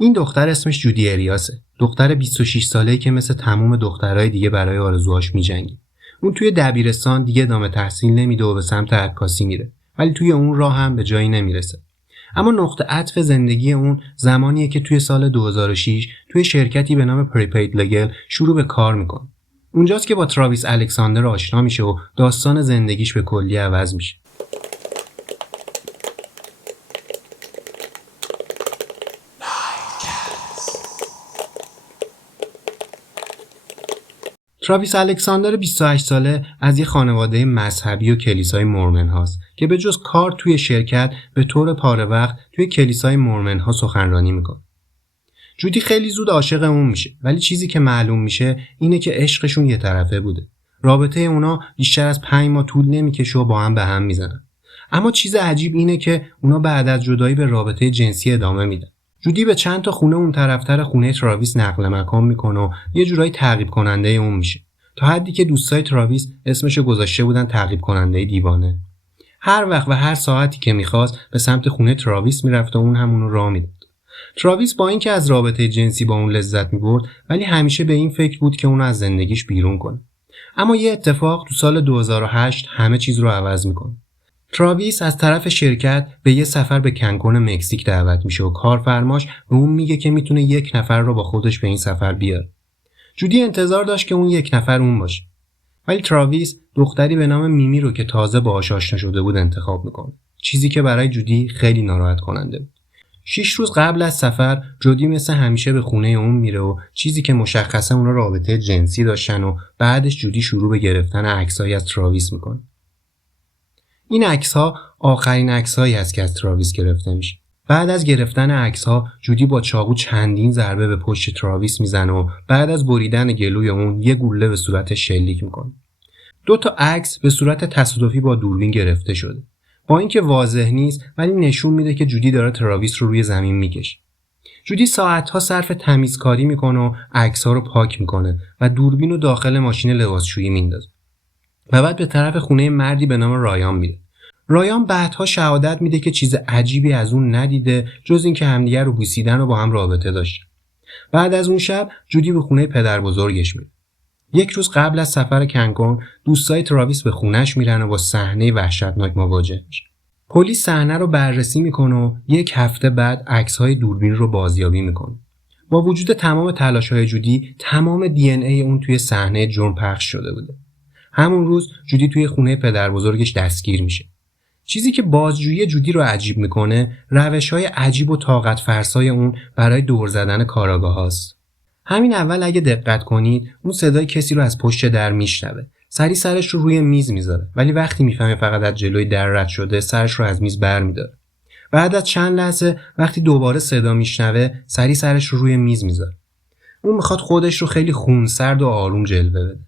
این دختر اسمش جودی اریاسه. دختر 26 ساله‌ای که مثل تمام دخترای دیگه برای آرزوهاش می‌جنگه. اون توی دبیرستان دیگه ادامه تحصیل نمیده و به سمت عکاسی میره. ولی توی اون راه هم به جایی نمیرسه. اما نقطه عطف زندگی اون زمانیه که توی سال 2006 توی شرکتی به نام پریپید لگل شروع به کار میکنه. اونجاست که با تراویس الکساندر آشنا میشه و داستان زندگیش به کلی عوض میشه. تراویس الکساندر 28 ساله از یه خانواده مذهبی و کلیسای مورمن هاست که به جز کار توی شرکت به طور پاره وقت توی کلیسای مورمن ها سخنرانی میکنه. جودی خیلی زود عاشق اون میشه، ولی چیزی که معلوم میشه اینه که عشقشون یه طرفه بوده. رابطه اونا بیشتر از 5 ماه طول نمیکشه و با هم به هم میزنن. اما چیز عجیب اینه که اونا بعد از جدایی به رابطه جنسی ادامه میدن. جودی به چند تا خونه اون طرفتر خونه تراویس نقل مکان میکنه و یه جورایی تعقیب کننده اون میشه. تا حدی که دوستای تراویس اسمشو گذاشته بودن تعقیب کننده دیوانه. هر وقت و هر ساعتی که میخواست به سمت خونه تراویس میرفت و اون همونو راه میداد. تراویس با اینکه از رابطه جنسی با اون لذت میبرد، ولی همیشه به این فکر بود که اونو از زندگیش بیرون کنه. اما یه اتفاق تو سال 2008 همه چیز رو عوض میکنه. تراویس از طرف شرکت به یه سفر به کنکون مکزیک دعوت میشه و کارفرماش به اون میگه که میتونه 1 نفر رو با خودش به این سفر بیاره. جودی انتظار داشت که اون 1 نفر اون باشه. ولی تراویس دختری به نام میمی رو که تازه باهاش آشنا شده بود انتخاب میکنه. چیزی که برای جودی خیلی ناراحت کننده بود. 6 روز قبل از سفر جودی مثل همیشه به خونه اون میره و چیزی که مشخصه اونا رابطه جنسی داشتن و بعدش جودی شروع به گرفتن عکسایی از تراویس میکنه. این عکس‌ها آخرین عکسایی هست که از تراویس گرفته میشه. بعد از گرفتن عکس‌ها جودی با چاقو چندین ضربه به پشت تراویس میزنه و بعد از بریدن گلوی اون یه گلوله به صورتش شلیک میکنه. 2 تا عکس به صورت تصادفی با دوربین گرفته شده. با اینکه واضح نیست ولی نشون میده که جودی داره تراویس رو روی زمین میکشه. جودی ساعت‌ها صرف تمیزکاری میکنه و عکس‌ها رو پاک میکنه و دوربین رو داخل ماشین لباسشویی میندازه. و بعد به طرف خونه مردی به نام رایان میره. رایان بعدها شهادت میده که چیز عجیبی از اون ندیده جز اینکه همدیگر رو بوسیدن و با هم رابطه داشتن. بعد از اون شب جودی به خونه پدر بزرگش میره. 1 روز قبل از سفر کنکون دوستای تراویس به خونش میرن و با صحنه وحشتناک مواجه میشن. پلیس صحنه رو بررسی میکنه و 1 هفته بعد عکس‌های دوربین رو بازیابی میکنه. با وجود تمام تلاش‌های جودی تمام دی ان ای اون توی صحنه جرم پخش شده بوده. همون روز جودی توی خونه پدر بزرگش دستگیر میشه. چیزی که بازجویی جودی رو عجیب میکنه روش‌های عجیب و طاقت فرسای اون برای دور زدن کاراگاه هاست. همین اول اگه دقت کنید اون صدای کسی رو از پشت در میشنوه. سری سرش رو روی میز میذاره ولی وقتی میفهمه فقط از جلوی در رد شده سرش رو از میز برمی‌داره. بعد از چند لحظه وقتی دوباره صدا میشنوه سری سرش رو روی میز میذاره. اون میخواد خودش رو خیلی خونسرد و آروم جلوه بده.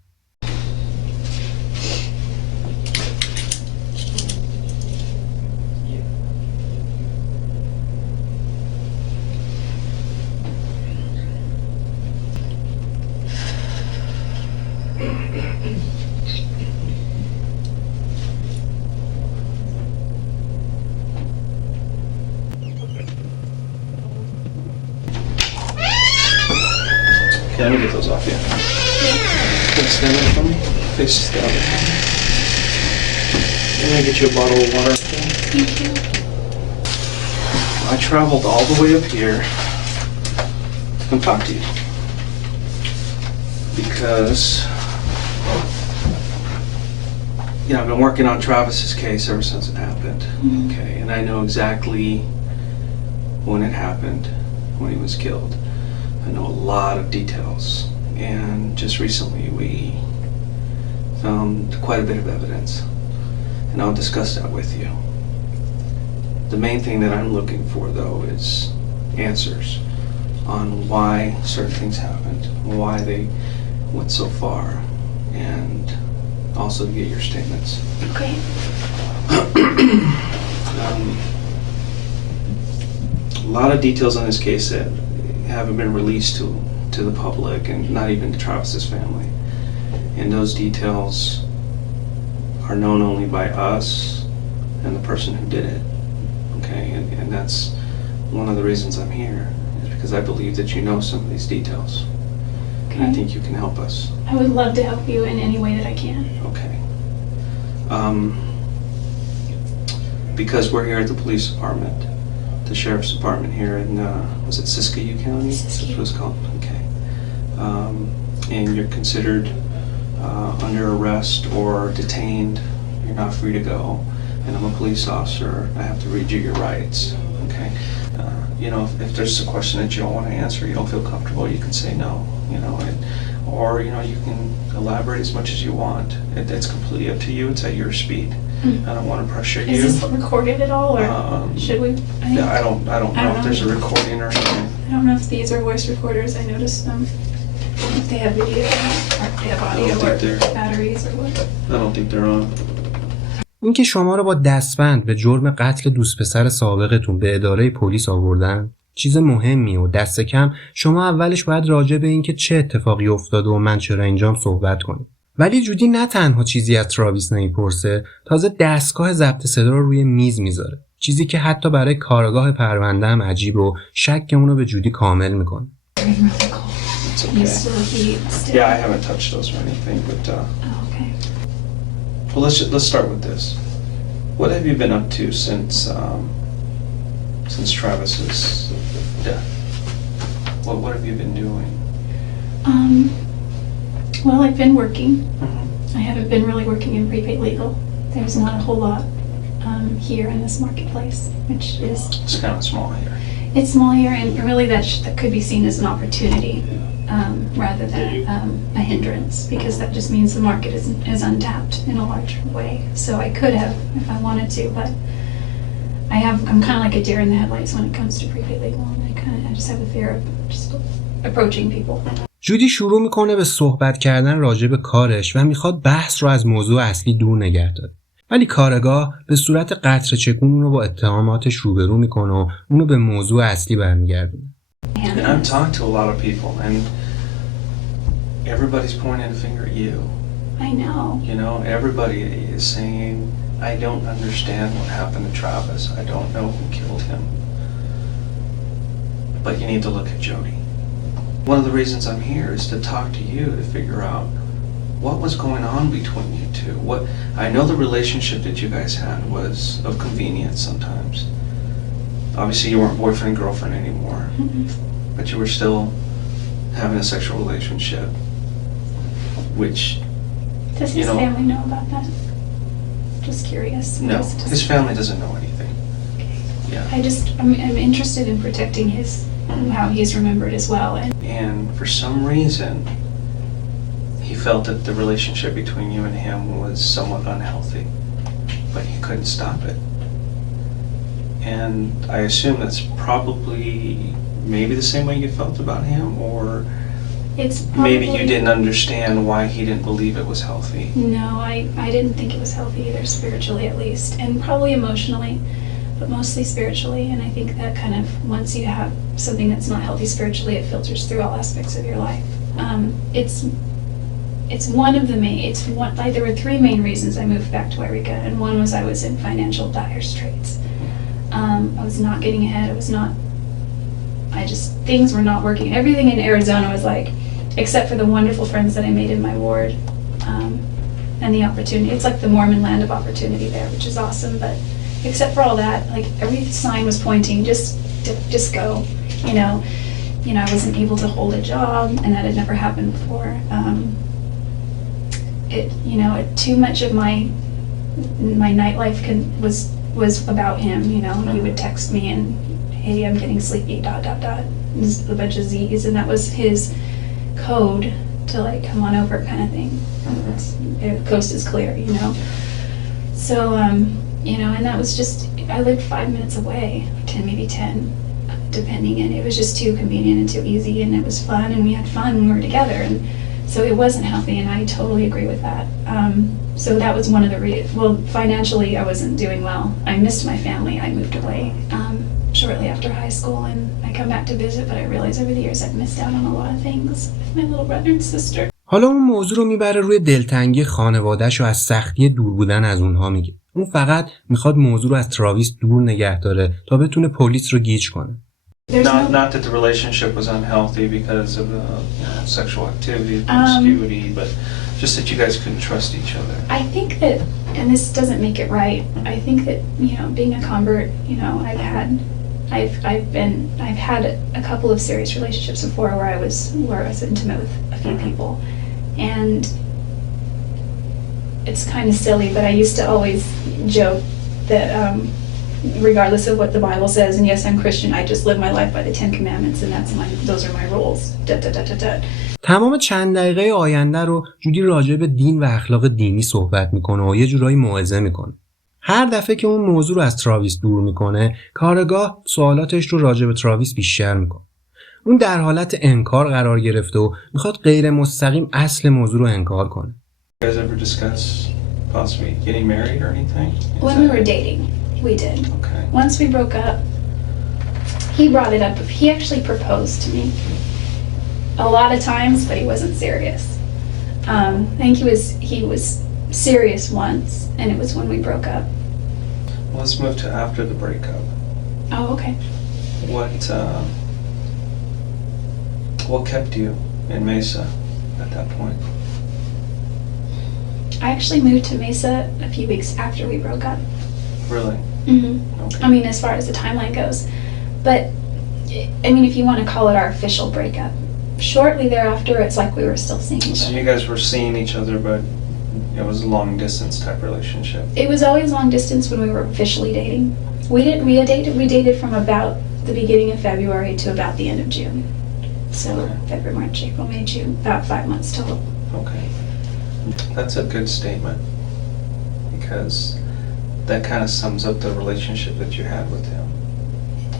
Let me get those off you. Can you stand up for me? Face down. Let me get you a bottle of water. Thank you. I traveled all the way up here to come talk to you. Because, you know, I've been working on Travis's case ever since it happened. Okay, and I know exactly when it happened, when he was killed. I know a lot of details, and just recently we found quite a bit of evidence, and I'll discuss that with you. The main thing that I'm looking for, though, is answers on why certain things happened, why they went so far, and also to get your statements. Okay. A lot of details on this case that haven't been released to the public and not even to Travis's family. And those details are known only by us and the person who did it. Okay, and that's one of the reasons I'm here, is because I believe that you know some of these details. And I think you can help us. I would love to help you in any way that I can. Okay. Because we're here at the police department, the sheriff's department here in, was it Siskiyou County? Siskiyou. That's what it's called? Okay. And you're considered under arrest or detained. You're not free to go. And I'm a police officer. I have to read you your rights. Okay. You know, if there's a question that you don't want to answer, you don't feel comfortable, you can say no. You know, or you know, you can elaborate as much as you want. It's completely up to you. It's at your speed. I don't want to pressure you. Is this recorded at all, or should we? Yeah, I don't know if there's a recording or something. I don't know if these are voice recorders. I noticed them. If they have video, or if they have audio, or batteries, or what. I don't think they're on. اینکه شما رو با دستبند به جرم قتل دوست پسر سابقتون به اداره پلیس آوردن چیز مهمیه و دست کم شما اولش باید راجع به اینکه چه اتفاقی افتاده و من چرا اینجام صحبت کنید. ولی جودی نه تنها چیزی از تراویس نمیپرسه، تازه دستگاه ضبط صدا رو روی میز میذاره. چیزی که حتی برای کارگاه پرونده هم عجیب و شک اونو به جودی کامل میکنه. It's okay. Yeah, I haven't touched those or anything, but okay. Well, let's start with this. What have you been up to since Travis's death? What have you been doing? Well, I've been working. Mm-hmm. I haven't been really working in prepaid legal. There's not a whole lot here in this marketplace, which is... It's kind of small here. It's small here, and really that could be seen as an opportunity rather than a hindrance, because that just means the market is untapped in a large way. So I could have if I wanted to, but I'm kind of like a deer in the headlights when it comes to prepaid legal, and I just have a fear of just approaching people. جودی شروع میکنه به صحبت کردن راجع به کارش و میخواد بحث رو از موضوع اصلی دور نگه داره. ولی کارگاه به صورت قطره چکون اونو با اتهاماتش روبرو میکنه و اونو به موضوع اصلی برمیگردونه. And I've talked to a lot of people, and everybody's pointing a finger at you. I know. You know, everybody is saying, I don't understand what happened to Travis. I don't know who killed him. But you need to look at Jody. One of the reasons I'm here is to talk to you to figure out what was going on between you two. I know the relationship that you guys had was of convenience sometimes. Obviously you weren't boyfriend and girlfriend anymore, but you were still having a sexual relationship, which, does his family know about that? Just curious. No, his family doesn't know anything. Okay. Yeah. I'm interested in protecting how he's remembered as well. And for some reason, he felt that the relationship between you and him was somewhat unhealthy, but he couldn't stop it. And I assume that's probably maybe the same way you felt about him, or it's probably, maybe you didn't understand why he didn't believe it was healthy. No, I didn't think it was healthy either, spiritually at least, and probably emotionally, but mostly spiritually. And I think that kind of, once you have something that's not healthy spiritually, it filters through all aspects of your life. It's one of the main, there were three main reasons I moved back to America, and one was I was in financial dire straits. I was not getting ahead, things were not working. Everything in Arizona was like, except for the wonderful friends that I made in my ward, and the opportunity. It's like the Mormon land of opportunity there, which is awesome, but except for all that, like every sign was pointing, just go, you know, I wasn't able to hold a job, and that had never happened before. Too much of my nightlife was about him, you know. He would text me and, hey, I'm getting sleepy, ... Just a bunch of Z's, and that was his code to like come on over kind of thing. Coast is clear, you know. So, and that was just, I lived 5 minutes away, 10, maybe 10, depending, and it was just too convenient and too easy, and it was fun, and we had fun when we were together, and so it wasn't healthy, and I totally agree with that. So that was one of the financially I wasn't doing well. I missed my family. I moved away shortly after high school, and I come back to visit, but I realized over the years I've missed out on a lot of things with my little brother and sister. حالا اون موضوع رو میبره روی دلتنگی خانواده‌ش و از سختی دور بودن از اونها میگه. اون فقط میخواد موضوع رو از تراویس دور نگه داره تا بتونه پلیس رو گیج کنه. Not that the relationship was unhealthy because of sexual activity, promiscuity, but just that you guys couldn't trust each other. I think that, and this doesn't make it right, I think that, being a convert, I've had a couple of serious relationships before where I was intimate with a few people, and it's kind of silly, but I used to always joke that regardless of what the Bible says, and yes, I'm Christian, I just live my life by the 10 Commandments, and those are my rules. تمام چند دقیقه آینده رو جودی راجع به دین و اخلاق دینی صحبت میکنه و یه جورایی موعظه میکنه. هر دفعه که اون موضوع رو از تراویس دور میکنه، کارگاه سوالاتش رو راجع به تراویس بیشتر میکنه. اون در حالت انکار قرار گرفته و میخواد غیر مستقیم اصل موضوع رو انکار کنه. You guys ever discuss possibly getting married or anything? When we were dating, we did. Okay. Once we broke up, he brought it up. He actually proposed to me a lot of times, but he wasn't serious. I think he was serious once, and it was when we broke up. Well, let's move to after the breakup. Oh, okay. What kept you in Mesa at that point? I actually moved to Mesa a few weeks after we broke up. Really? Mm-hmm. Okay. I mean, as far as the timeline goes. But, I mean, if you want to call it our official breakup, shortly thereafter, it's like we were still seeing each So other. you guys were seeing each other, but it was a long distance type relationship. It was always long distance when we were officially dating. We dated from about the beginning of February to about the end of June. So February, March, April, May, June, about 5 months total. Okay. That's a good statement because that kind of sums up the relationship that you had with him.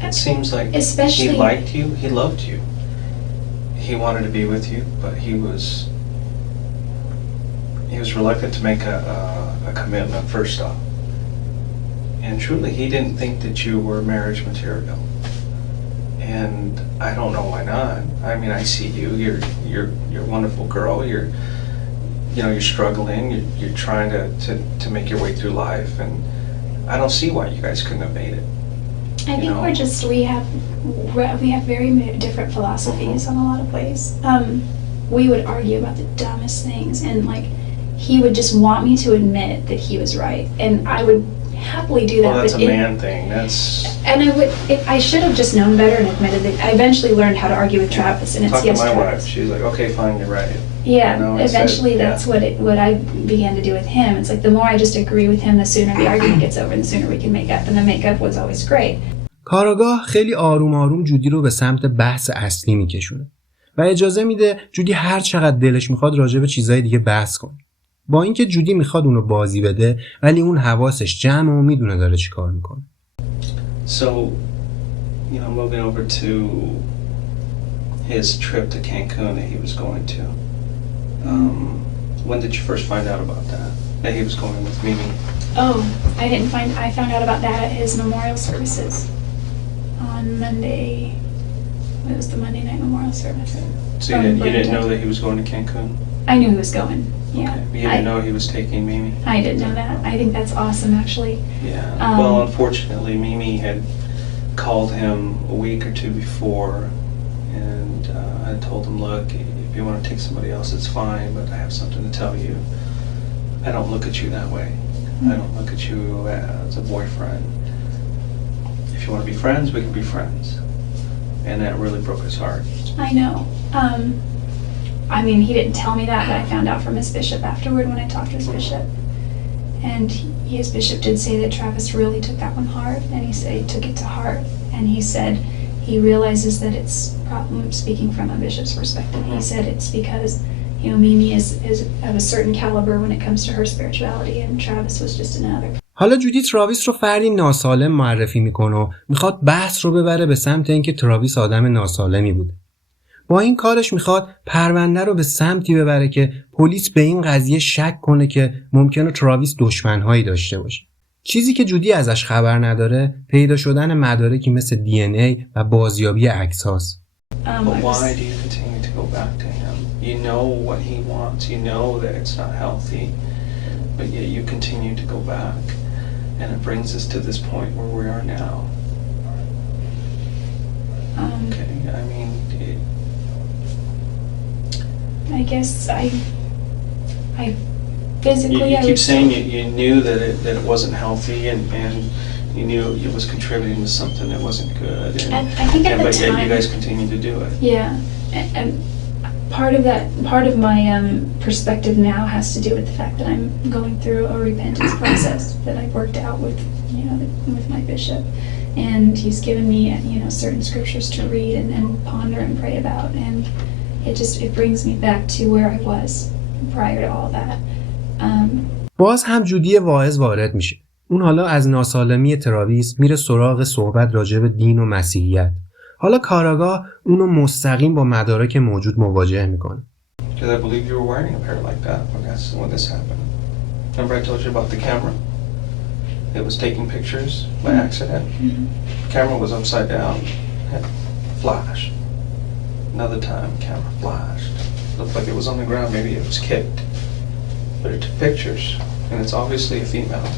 It seems like he liked you, he loved you. He wanted to be with you, but he was reluctant to make a commitment first off. And truly, he didn't think that you were marriage material. And I don't know why not. I mean, I see you. You're a wonderful girl. You're struggling. You're trying to make your way through life, and I don't see why you guys couldn't have made it. I think we have very different philosophies on a lot of ways. We would argue about the dumbest things, and he would just want me to admit that he was right, and I would happily do that. Well, that's a man thing. And I should have just known better and admitted that. I eventually learned how to argue with Travis, and it's Talk to my Travis. wife. She's like, okay, fine, you're right. Yeah, eventually that's what I began to do with him. It's like the more I just agree with him, the sooner the argument gets over and the sooner we can make up. And the makeup was always great. کارگاه خیلی آروم آروم جودی رو به سمت بحث اصلی میکشونه و اجازه میده جودی هر چقدر دلش میخواد راجع به چیزای دیگه بحث کنه. با اینکه جودی میخواد اونو بازی بده ولی اون حواسش جمع و میدونه داره چی کار میکنه. So, moving over to his trip to Cancun that he was going to. When did you first find out about that he was going with Mimi? Oh, I found out about that at his memorial services on Monday. It was the Monday night memorial service. So you didn't know that he was going to Cancun? I knew he was going, yeah. Okay. You didn't know he was taking Mimi? I didn't know that. I think that's awesome, actually. Yeah. Well, unfortunately, Mimi had called him a week or two before, and I told him, look, if you want to take somebody else, it's fine, but I have something to tell you. I don't look at you that way. I don't look at you as a boyfriend. If you want to be friends, we can be friends. And that really broke his heart. I know. I mean, he didn't tell me that, but I found out from his bishop afterward when I talked to his bishop. And his bishop did say that Travis really took that one hard, and he said he took it to heart. And he said he realizes that it's, speaking from a bishop's perspective, he said it's because Mimi is of a certain caliber when it comes to her spirituality, and Travis was just another. حالا جودی تراویس رو فردی ناسالم معرفی میکنه و میخواد بحث رو ببره به سمت اینکه تراویس آدم ناسالمی بوده. با این کارش میخواد پرونده رو به سمتی ببره که پلیس به این قضیه شک کنه که ممکنه تراویس دشمنهایی داشته باشه. چیزی که جودی ازش خبر نداره پیدا شدن مدارکی مثل DNA و بازیابی عکس‌هاست. But why do you continue to go back to him? You know what he wants. You know that it's not healthy. But yet you continue to go back. And it brings us to this point where we are now. Okay, I mean, I guess I physically you I keep was saying you knew that it wasn't healthy and you knew it was contributing to something that wasn't good. And, I think at the but yet time, you guys continue to do it. yeah, and part of my perspective now has to do with the fact that I'm going through a repentance process that I've worked out with, you know, with my bishop, and he's given me, you know, certain scriptures to read and ponder and pray about, and it brings me back to where I was prior to all that. باز هم جودی واعظ وارد میشه. اون حالا از ناسالمی تراویس میره سراغ صحبت راجع به دین و مسیحیت. حالا کاراگاه اونو مستقیم با مدارک موجود مواجه میکنه. Because I believe you were wearing a pair like that when this happened. Remember I told you about the camera? It was taking pictures by accident. Mm-hmm. The camera was upside down. It flashed. Another time, camera flashed. Looked like it was on the ground. Maybe it was kicked. But it took pictures, and it's obviously a female.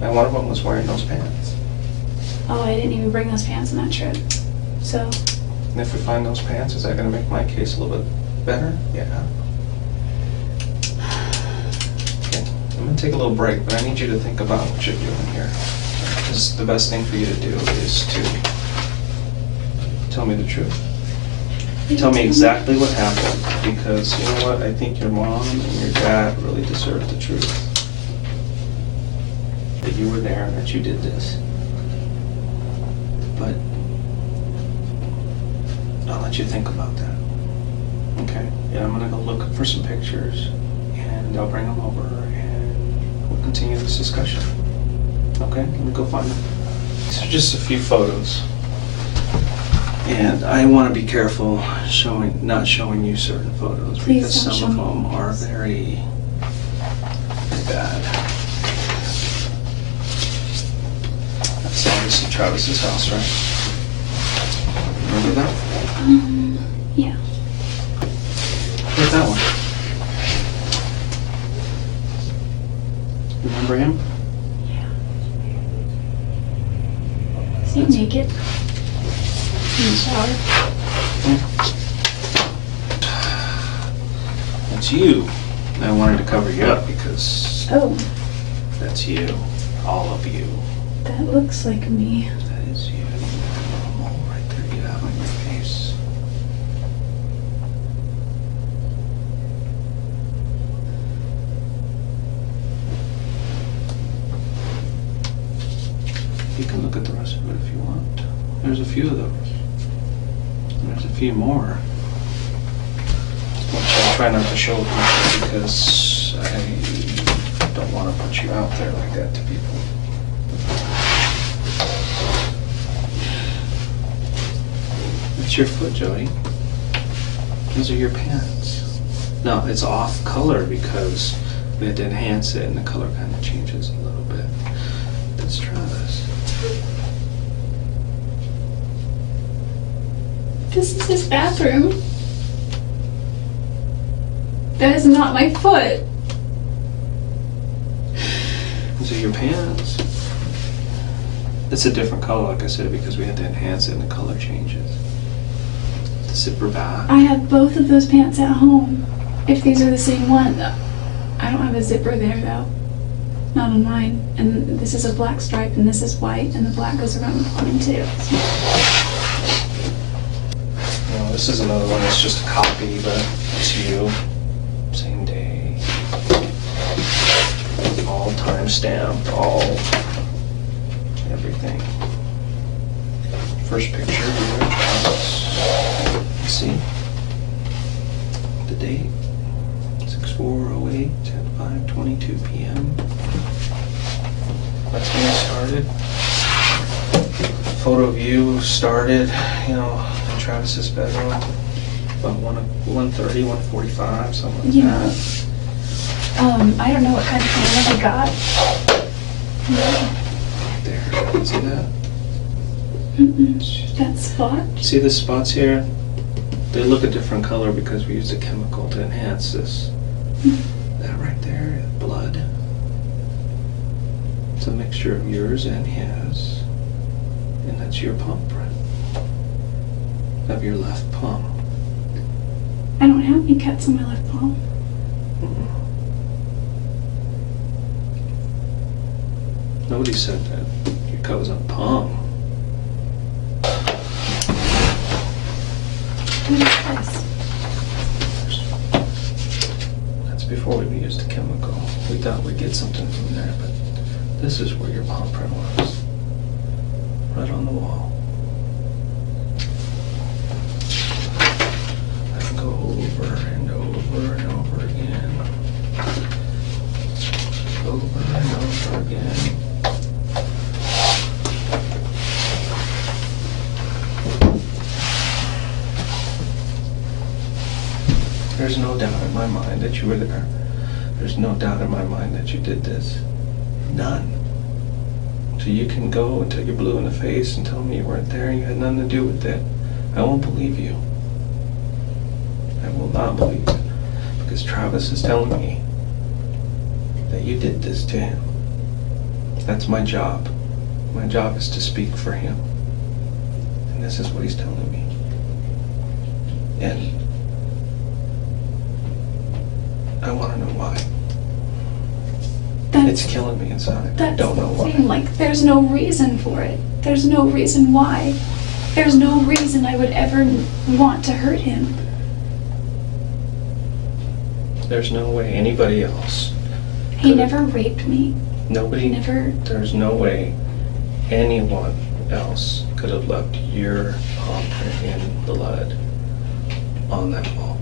And one of them was wearing those pants. Oh, I didn't even bring those pants on that trip. So. And if we find those pants, is that going to make my case a little bit better? Yeah. Okay. I'm going to take a little break, but I need you to think about what you're doing here. Because the best thing for you to do is to tell me the truth. Tell me exactly what happened, because you know what? I think your mom and your dad really deserve the truth. That you were there and that you did this. But I'll let you think about that. Okay? Yeah, I'm gonna go look for some pictures and I'll bring them over and we'll continue this discussion. Okay? Let me go find them. These are just a few photos. And I want to be careful not showing you certain photos. Please because don't some show of me. them are very bad. That's obviously Travis's house, right? Remember that? Yeah. Look at that one. Remember him? Is he naked? In the shower? That's you. I wanted to cover you up because Oh, that's you. All of you. that looks like me. That is you. Normal right there you have on your face. You can look at the rest of it if you want. There's a few of those. And there's a few more. Which I'll try not to show people because I don't want to put you out there like that to people. It's your foot, Jody. Those are your pants. No, it's off color because we had to enhance it and the color kind of changes a little bit. That's Travis. This is his bathroom. That is not my foot. These are your pants. It's a different color, like I said, because we had to enhance it and the color changes. The zipper back. I have both of those pants at home. If these are the same one. I don't have a zipper there though. Not on mine. And this is a black stripe and this is white and the black goes around the bottom too. No, this is another one that's just a copy, but it's you. Same day. All time stamped, all everything. First picture here of Travis. Let's see. The date. 6/4/08 at 5:22 p.m. That's when it started. Photo of you started, you know, in Travis's bedroom. About 1:30, 1:45, something like Yeah. that. I don't know what kind of camera I got. Right there. See that? That spot. See the spots here? They look a different color because we used a chemical to enhance this. That right there, blood. It's a mixture of yours and his. And that's your palm print of your left palm. I don't have any cuts on my left palm. Nobody said that your cut was on the palm. What is this? That's before we used the chemical. We thought we'd get something from there, but this is where your palm print was. Right on the wall. I can go over and over and over again. Over and over again. There's no doubt in my mind that you were there. There's no doubt in my mind that you did this. None. So you can go until you're blue in the face and tell me you weren't there and you had nothing to do with it. I won't believe you. I will not believe it. Because Travis is telling me that you did this to him. That's my job. My job is to speak for him. And this is what he's telling me. And I want to know why. It's killing me inside. I don't know why. Like, there's no reason for it. There's no reason why. There's no reason I would ever want to hurt him. There's no way anybody else. He never raped me. Nobody. He never. There's no way anyone else could have left your palm print in blood on that wall.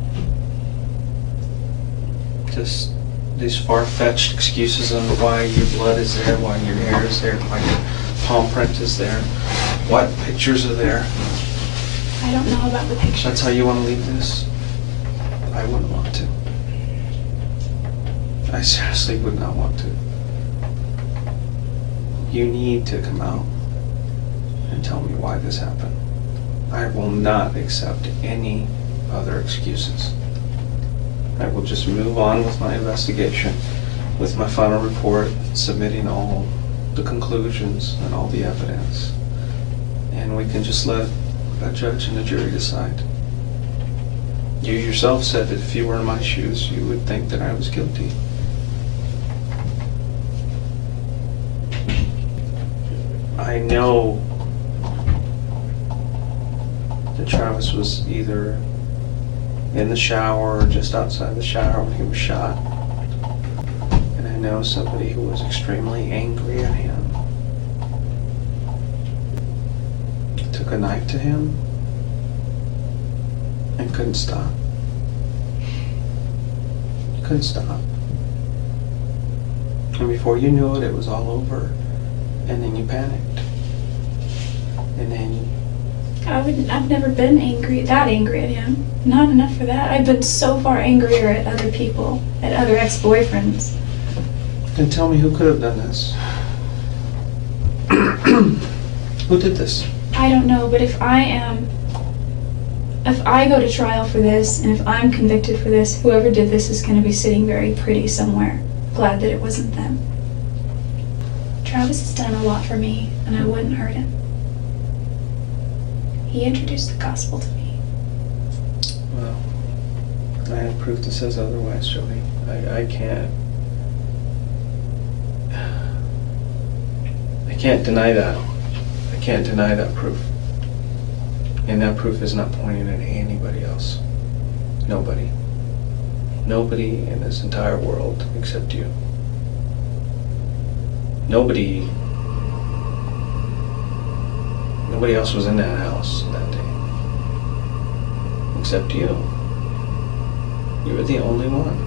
Just these far-fetched excuses on why your blood is there, why your hair is there, why your palm print is there, what pictures are there. I don't know about the pictures. That's how you want to leave this? I wouldn't want to. I seriously would not want to. You need to come out and tell me why this happened. I will not accept any other excuses. I will just move on with my investigation, with my final report, submitting all the conclusions and all the evidence. And we can just let a judge and a jury decide. You yourself said that if you were in my shoes, you would think that I was guilty. I know that Travis was either in the shower or just outside the shower when he was shot. And I know somebody who was extremely angry at him took a knife to him and couldn't stop. Couldn't stop. And before you knew it, it was all over. And then you panicked. And then I've never been that angry at him. Not enough for that. I've been so far angrier at other people, at other ex-boyfriends. Then tell me who could have done this. Who did this? I don't know, but if I go to trial for this, and if I'm convicted for this, whoever did this is going to be sitting very pretty somewhere. Glad that it wasn't them. Travis has done a lot for me, and I wouldn't hurt him. He introduced the gospel to me. Well, I have proof that says otherwise, Jody. I can't deny that. I can't deny that proof. And that proof is not pointing at anybody else. Nobody. Nobody in this entire world except you. Nobody else was in that house that day. Except you. You were the only one.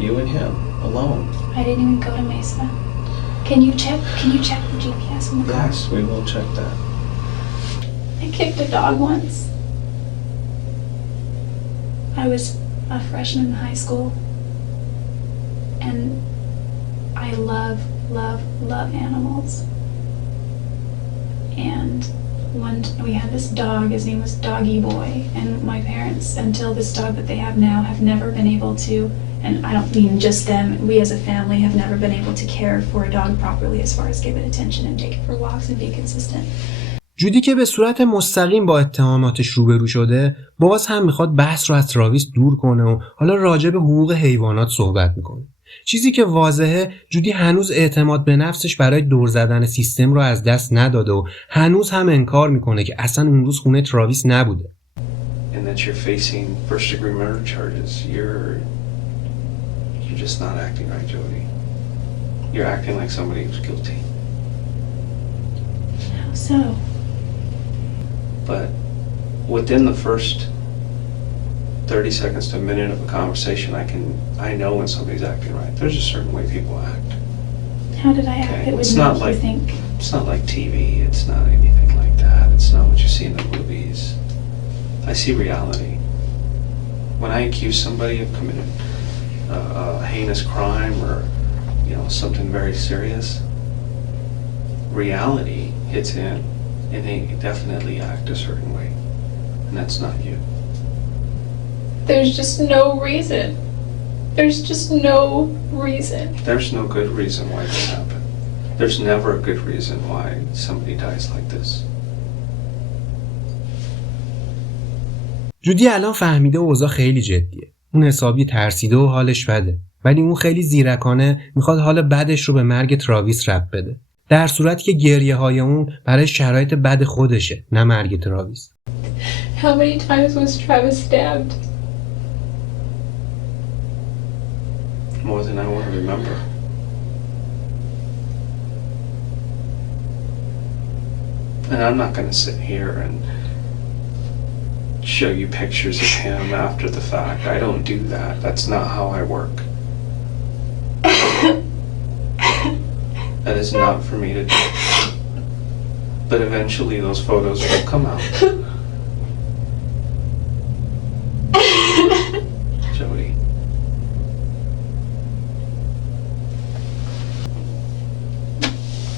You and him, alone. I didn't even go to Mesa. Can you check the GPS on the car? Yes, we will check that. I kicked a dog once. I was a freshman in high school. And I love animals. And we had this dog, his name was Doggy Boy, and my parents, until this dog that they have now, have never been able to, and I don't mean just them, we as a family have never been able to care for a dog properly as far as give it attention and take it for walks and be consistent. جودی که به صورت مستقیم با اتهاماتش روبرو شده باز هم میخواد بحث رو از تراویس دور کنه و حالا راجع به حقوق حیوانات صحبت میکنه. چیزی که واضحه جودی هنوز اعتماد به نفسش برای دور زدن سیستم رو از دست نداده و هنوز هم انکار میکنه که اصلا اون روز خونه تراویس نبوده. And that you're facing first degree murder charges. You're just not acting right, Jody. You're acting like somebody who's guilty. How so? But within the first 30 seconds to a minute of a conversation, I know when somebody's acting right. There's a certain way people act. How did I act Okay, that would it's make not you like think? it's not like TV. It's not anything like that. It's not what you see in the movies. I see reality. When I accuse somebody of committing a heinous crime or, you know, something very serious, reality hits in, and they definitely act a certain way, and that's not you. There's just no reason. There's just no reason. There's no good reason why this happened. There's never a good reason why somebody dies like this. جودی الان فهمیده اوضاع خیلی جدیه. اون حسابی ترسیده و حالش بده. ولی اون خیلی زیرکانه میخواد حال بدش رو به مرگ تراویس ربط بده. در صورتی که گریه های اون برای شرایط بد خودشه، نه مرگ تراویس. How many times was Travis stabbed? More than I want to remember. And I'm not going to sit here and show you pictures of him after the fact. I don't do that. That's not how I work. That is not for me to do. But eventually those photos will come out. Jody.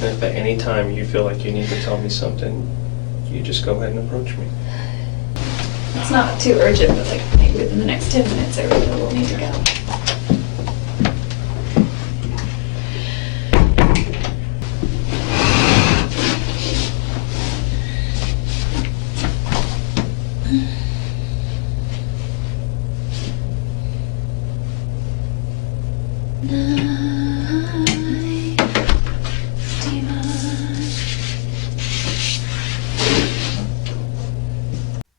And if at any time you feel like you need to tell me something, you just go ahead and approach me. It's not too urgent, but like maybe within the next 10 minutes I really will need to go.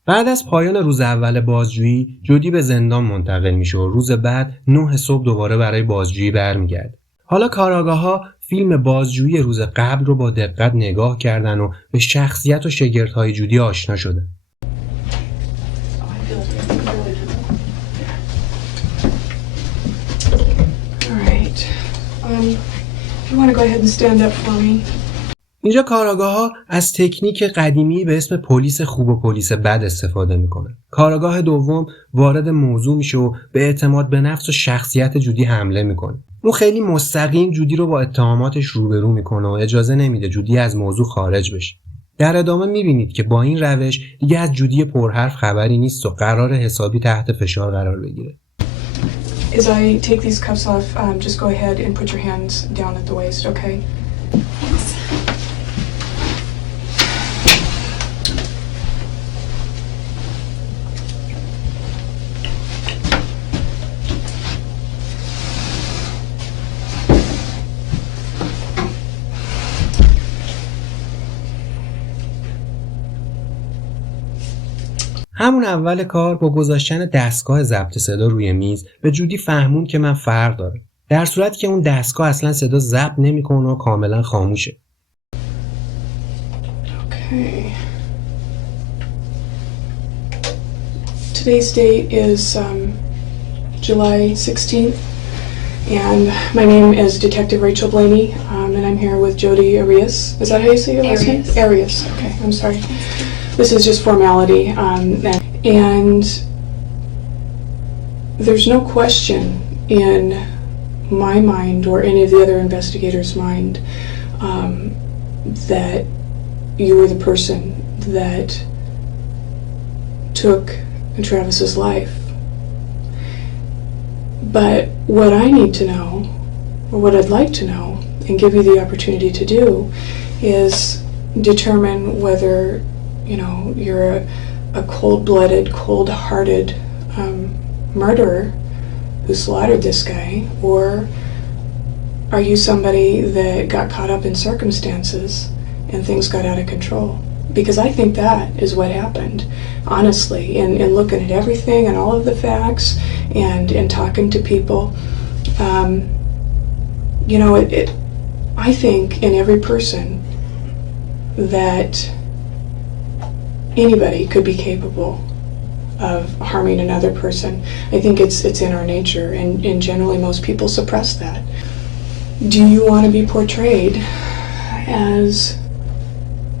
بعد از پایان روز اول بازجویی، جودی به زندان منتقل میشه و روز بعد 9 صبح دوباره برای بازجویی برمیگرده. حالا کارآگاه‌ها فیلم بازجویی روز قبل رو با دقت نگاه کردن و به شخصیت و شگردهای جودی آشنا شدن. You want to go ahead and stand up for me? اینجا کارآگاه‌ها از تکنیک قدیمی به اسم پلیس خوب و پلیس بد استفاده میکنن. کارآگاه دوم وارد موضوع میشه و به اعتماد به نفس و شخصیت جودی حمله میکنه. اون خیلی مستقیم جودی رو با اتهاماتش روبرو میکنه و اجازه نمیده جودی از موضوع خارج بشه. در ادامه میبینید که با این روش دیگه از جودی پرحرف خبری نیست و قرار حسابی تحت فشار قرار بگیره. As I take these cuffs off, just go ahead and put your hands down at the waist, okay? Thanks. همون اول کار با گذاشتن دستگاه ضبط صدا روی میز به جودی فهمون که من فرق داره. در صورتی که اون دستگاه اصلا صدا ضبط نمیکنه و کاملا خاموشه. Okay. Today's date is July 16th, and my name is Detective Rachel Blaney, and I'm here with Jody Arias. Is that how you say your last name? Arias. Okay, I'm sorry. This is just formality, and there's no question in my mind or any of the other investigators' mind that you were the person that took Travis's life. But what I need to know, or what I'd like to know, and give you the opportunity to do, is determine whether, you're a cold-blooded, cold-hearted murderer who slaughtered this guy, or are you somebody that got caught up in circumstances and things got out of control? Because I think that is what happened, honestly, in looking at everything and all of the facts and talking to people. I think in every person that anybody could be capable of harming another person. I think it's in our nature, and generally most people suppress that. Do you want to be portrayed as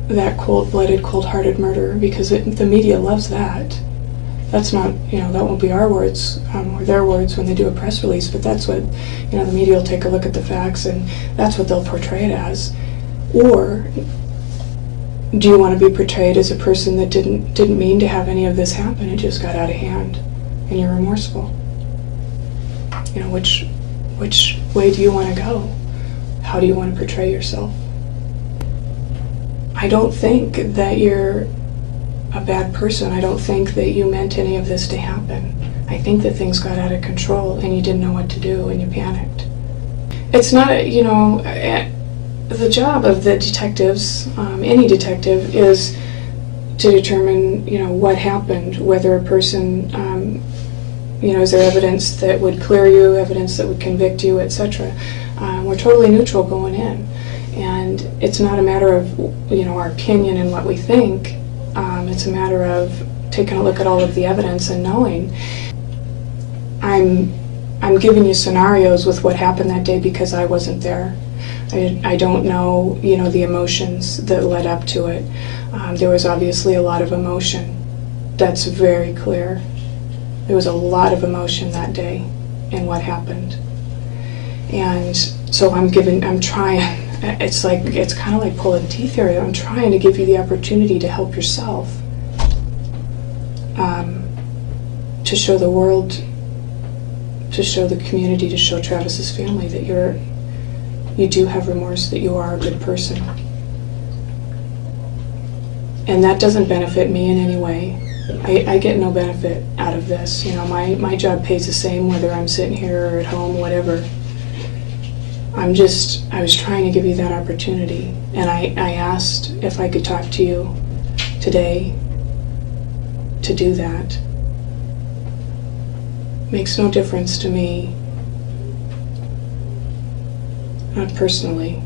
that cold-blooded, cold-hearted murderer? Because the media loves that. That's not, that won't be our words or their words when they do a press release, but that's what, the media will take a look at the facts and that's what they'll portray it as. Or do you want to be portrayed as a person that didn't mean to have any of this happen? It just got out of hand, and you're remorseful. Which way do you want to go? How do you want to portray yourself? I don't think that you're a bad person. I don't think that you meant any of this to happen. I think that things got out of control, and you didn't know what to do, and you panicked. It's not, the job of the detectives, any detective, is to determine, what happened, whether a person, is there evidence that would clear you, evidence that would convict you, etc. We're totally neutral going in. And it's not a matter of, our opinion and what we think. It's a matter of taking a look at all of the evidence and knowing. I'm giving you scenarios with what happened that day because I wasn't there. I don't know, the emotions that led up to it. There was obviously a lot of emotion. That's very clear. There was a lot of emotion that day in what happened. And so I'm trying, it's kind of like pulling teeth here. I'm trying to give you the opportunity to help yourself, to show the world, to show the community, to show Travis's family that you do have remorse, that you are a good person. And that doesn't benefit me in any way. I get no benefit out of this. My job pays the same whether I'm sitting here or at home, whatever. I was trying to give you that opportunity. And I asked if I could talk to you today to do that. Makes no difference to me. Not personally,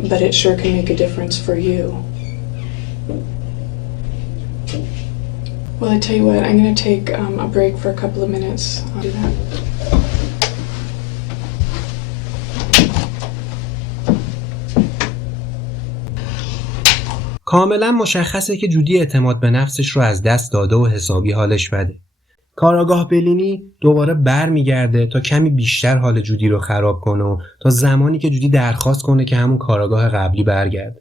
but it sure can make a difference for you. Well, I tell you what, I'm going to take a break for a couple of minutes. I'll do that. کاملا مشخصه که جودی اعتماد به نفسش رو از دست داده و حسابی حالش بده. کاراگاه بلینی دوباره بر میگرده تا کمی بیشتر حال جودی رو خراب کنه و تا زمانی که جودی درخواست کنه که همون کاراگاه قبلی برگرده.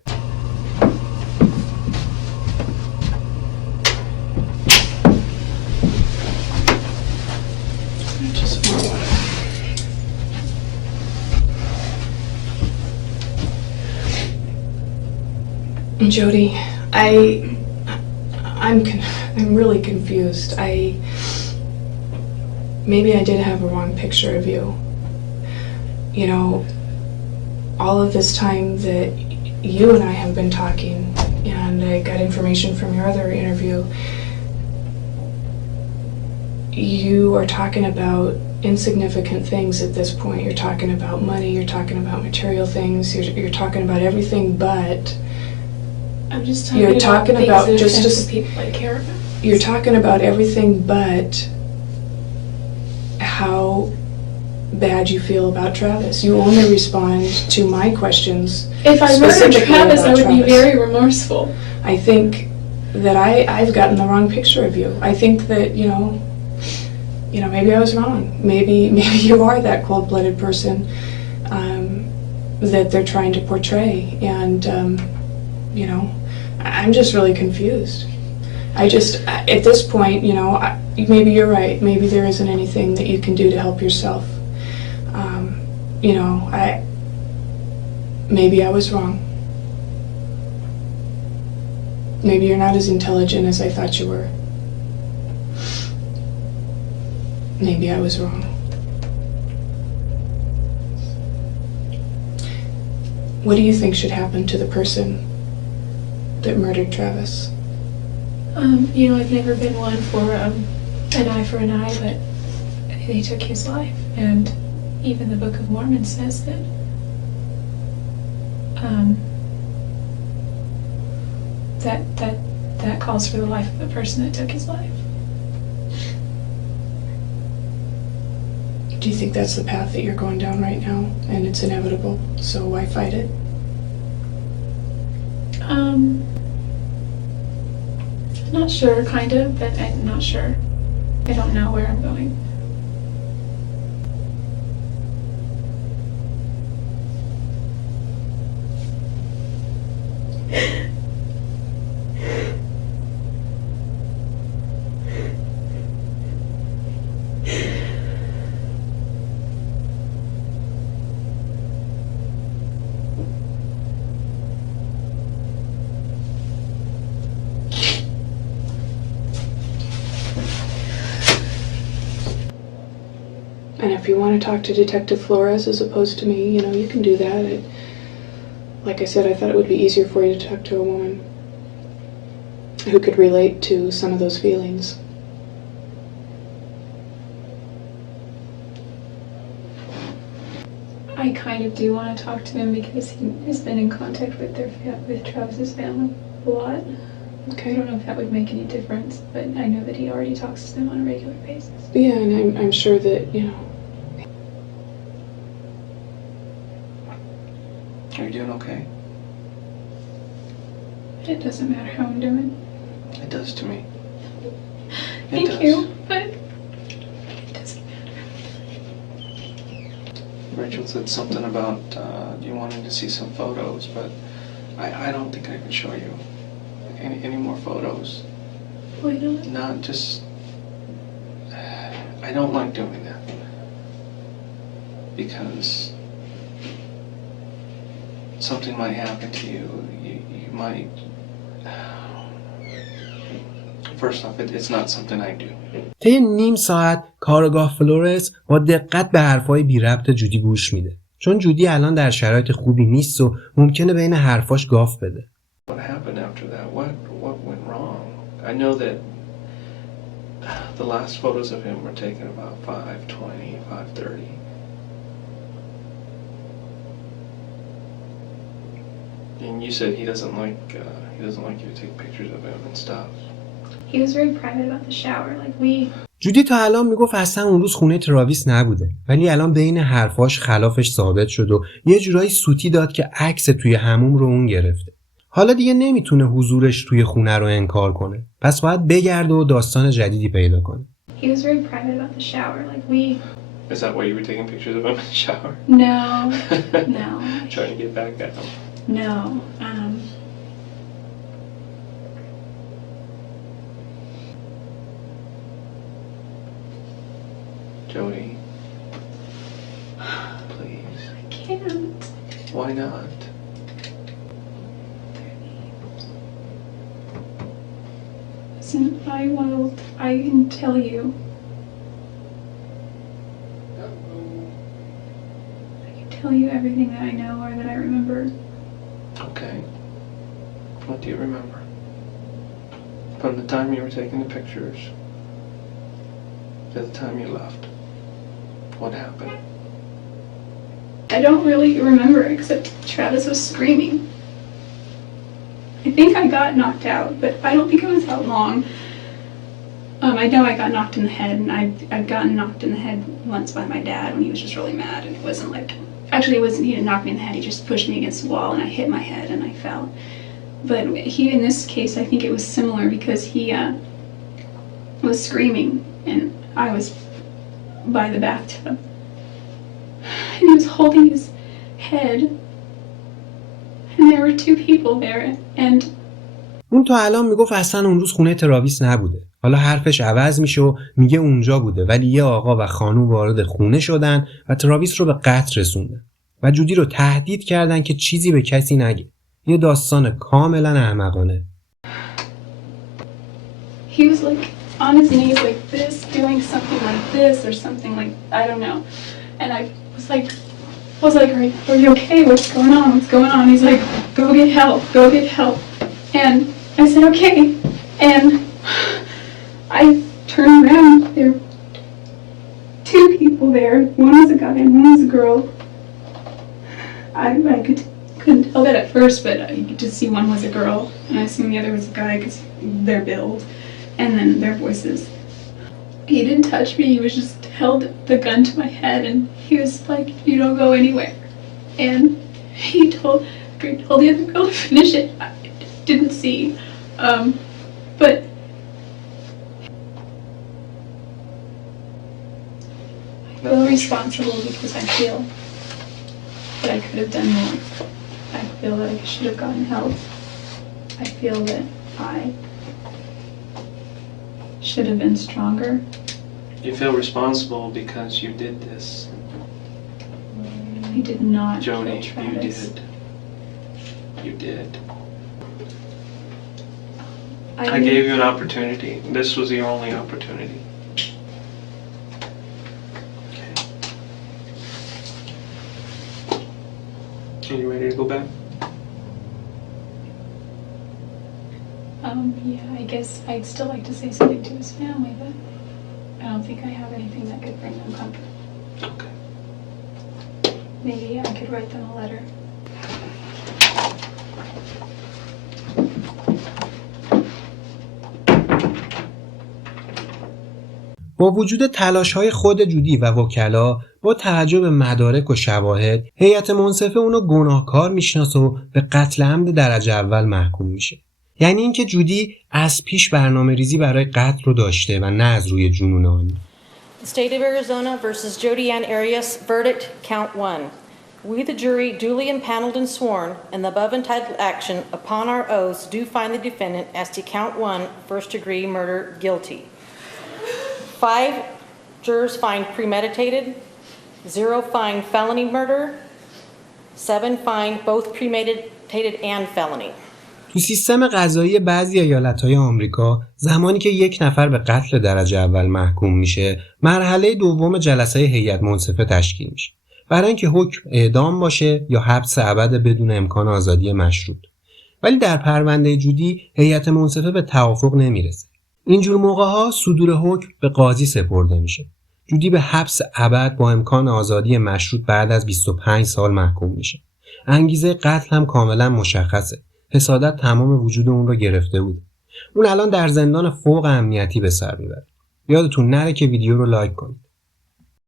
Jody, I'm really confused. Maybe I did have a wrong picture of you. All of this time that you and I have been talking, and I got information from your other interview, you are talking about insignificant things at this point. You're talking about money, you're talking about material things, you're talking about everything but... I'm just talking about things that affect the people I care about. You're talking about everything but how bad you feel about Travis. You only respond to my questions. If I murdered Travis, I would be very remorseful. I think that I've gotten the wrong picture of you. I think that, maybe I was wrong. Maybe you are that cold-blooded person that they're trying to portray. And, I'm just really confused. At this point, maybe you're right. Maybe there isn't anything that you can do to help yourself. Maybe I was wrong. maybe you're not as intelligent as I thought you were. Maybe I was wrong. What do you think should happen to the person that murdered Travis? You know, I've never been one for an eye for an eye, but they took his life, and even the Book of Mormon says that that calls for the life of the person that took his life. Do you think that's the path that you're going down right now, and it's inevitable, so why fight it? Not sure, kind of, but I'm not sure. I don't know where I'm going. And if you want to talk to Detective Flores as opposed to me, you know, you can do that. Like I said, I thought it would be easier for you to talk to a woman who could relate to some of those feelings. I kind of do want to talk to him because he has been in contact with Travis's family a lot. I Okay. don't know if that would make any difference, but I know that he already talks to them on a regular basis. Yeah, and I'm sure that, you know. Are you doing okay? It doesn't matter how I'm doing. It does to me. Thank you, but it doesn't matter. Rachel said something about you wanting to see some photos, but I don't think I can show you any more photos. Why not? Not just... I don't like doing that. Because something might happen to you. You might... First off, it's not something I do. طی نیم ساعت کارگاه فلورس با دقت به حرفای بی ربط جودی گوش میده. چون جودی الان در شرایط خوبی نیست و ممکنه بین حرفاش گاف بده. What happened after that? What went wrong? I know that the last photos of him were taken about 5:20, 5:30. And you said he doesn't like you to take pictures of him and stuff. He was very private about the shower. Like we... جودی تا الان میگفت اصلا اون روز خونه تراویس نبوده، ولی الان بین حرفاش خلافش ثابت شد و یه جورایی سوتی داد که عکس توی حموم رو اون گرفته. حالا دیگه نمیتونه حضورش توی خونه رو انکار کنه، پس باید بگرده و داستان جدیدی پیدا کنه. He was very private about the shower. Like we... Is that why you were taking pictures of him in the shower? No, no. Trying to get back at him. No. Jody, please. I can't. Why not? Listen, I can tell you. I can tell you everything that I know or that I remember. Okay. What do you remember? From the time you were taking the pictures to the time you left. What happened? I don't really remember except Travis was screaming. I think I got knocked out, but I don't think it was that long. I know I got knocked in the head, and I've gotten knocked in the head once by my dad when he was just really mad, and it wasn't like... Actually, he didn't knock me in the head, he just pushed me against the wall, and I hit my head, and I fell. But in this case, I think it was similar because he was screaming, and I was by the bathtub. And he was holding his head, and there were two people there, and... اون تا الان میگفت اصلا اون روز خونه تراویس نبوده. حالا حرفش عوض میشه و میگه اونجا بوده، ولی یه آقا و خانوم وارد خونه شدن و تراویس رو به قتل رسوندن و جودی رو تهدید کردن که چیزی به کسی نگه. یه داستان کاملا احمقانه. he was like on his knees like this, doing something like this or something like, I don't know. And I was like, are you okay? What's going on? What's going on? He's like, go get help, go get help. And I said, okay. And I turned around, there were two people there. One was a guy and one was a girl. I couldn't tell that at first, but you could just see one was a girl, and I assumed the other was a guy because their build, and then their voices. He didn't touch me, he was just held the gun to my head, and he was like, you don't go anywhere. And he told the other girl to finish it. I didn't see, but I feel responsible because I feel that I could have done more. I feel that I should have gotten help. I feel that I should have been stronger. You feel responsible because you did this. I did not Jody, kill Travis. You did. I didn't- gave you an opportunity. This was your only opportunity. Are you ready to go back? Yeah, I guess I'd still like to say something to his family, but I don't think I have anything that could bring them comfort. Okay. Maybe I could write them a letter. با وجود تلاش‌های خود جودی و وکلا، با توجه به مدارک و شواهد، هیئت منصفه اونو گناهکار میشناسه و به قتل عمد درجه اول محکوم میشه. یعنی اینکه جودی از پیش برنامه‌ریزی برای قتل رو داشته و نه از روی جنون آن. The State of Arizona versus Jodi and Arias, verdict, count 1. We, the jury, duly impaneled and sworn, in the above entitled action, upon our oaths, do find the defendant as to count 1, first-degree murder, guilty. 5 jurors find premeditated, 0 find felony murder, 7 find both premeditated and felony. تو سیستم قضایی بعضی ایالت‌های آمریکا زمانی که یک نفر به قتل درجه اول محکوم میشه، مرحله دوم جلسه هیئت منصفه تشکیل میشه برای اینکه حکم اعدام باشه یا حبس ابد بدون امکان آزادی مشروط. ولی در پرونده جودی هیئت منصفه به توافق نمیرسه. اینجور موقع‌ها صدور حکم به قاضی سپرده میشه. جودی به حبس ابد با امکان آزادی مشروط بعد از 25 سال محکوم میشه. انگیزه قتل هم کاملا مشخصه. حسادت تمام وجود اون رو گرفته بود. اون الان در زندان فوق امنیتی به سر میبره. یادتون نره که ویدیو رو لایک کنید.